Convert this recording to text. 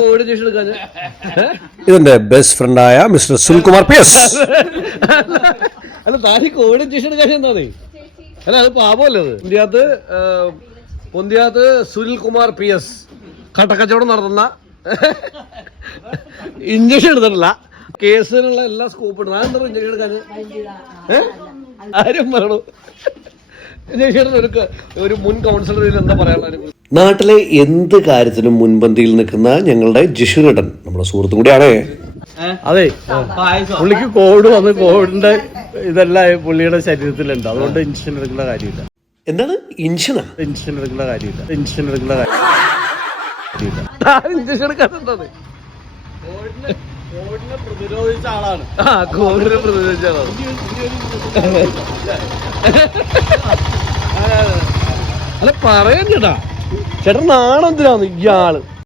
Covid injection എടുക്കാൻ ഇതെന്റെ best ഫ്രണ്ടായ mister Sunilkumar PS. അല്ല താൻ കോവിഡ് ഇഞ്ചക്ഷൻ എടുക്കാൻ എന്താണേ? അല്ല അത് പാപമല്ലേ അത്? പൊന്തിയാത്ത് സുനിൽകുമാർ PS കട്ടക്കച്ചവടം നടത്തുന്ന ഇഞ്ചക്ഷൻ എടുത്തിട്ടില്ല. കേസിനുള്ള എല്ലാ സ്കോപ്പ് ഉണ്ട്. ഞാൻ എന്താ ഇഞ്ചക്ഷൻ എടുക്കാൻ? ആരും പറയണു ഇഞ്ചക്ഷൻ ഒരു മുൻ കൗൺസിലറിൽ എന്താ പറയാനുള്ള? നാട്ടിലെ എന്ത് കാര്യത്തിനും മുൻപന്തിയിൽ നിൽക്കുന്ന ഞങ്ങളുടെ ജിഷുനേട്ടൻ നമ്മുടെ സുഹൃത്തും കൂടിയാണ്. അതെ, പുള്ളിക്ക് കോവിഡ് വന്ന് കോവിഡിന്റെ ഇതെല്ലാം പുള്ളിയുടെ ശരീരത്തിലുണ്ട്. അതുകൊണ്ട് ഇൻജക്ഷൻ എടുക്കേണ്ട കാര്യമില്ല. എന്താണ് ഇൻഷനാ? ഇൻജക്ഷൻ എടുക്കേണ്ട കാര്യമില്ല. ഇൻജക്ഷൻ എടുക്കേണ്ട കാര്യമില്ല. ഇൻജക്ഷൻ എടുക്കാത്തത് കോവിഡിനെ പ്രതിരോധിച്ച ആളാണ്. കോവിഡിനെ പ്രതിരോധിച്ച ആളാണ്. അല്ല പറയാൻ ചേട്ടാ, ചേട്ടൻ നാണെന്തിനാണ് ഇയാള്?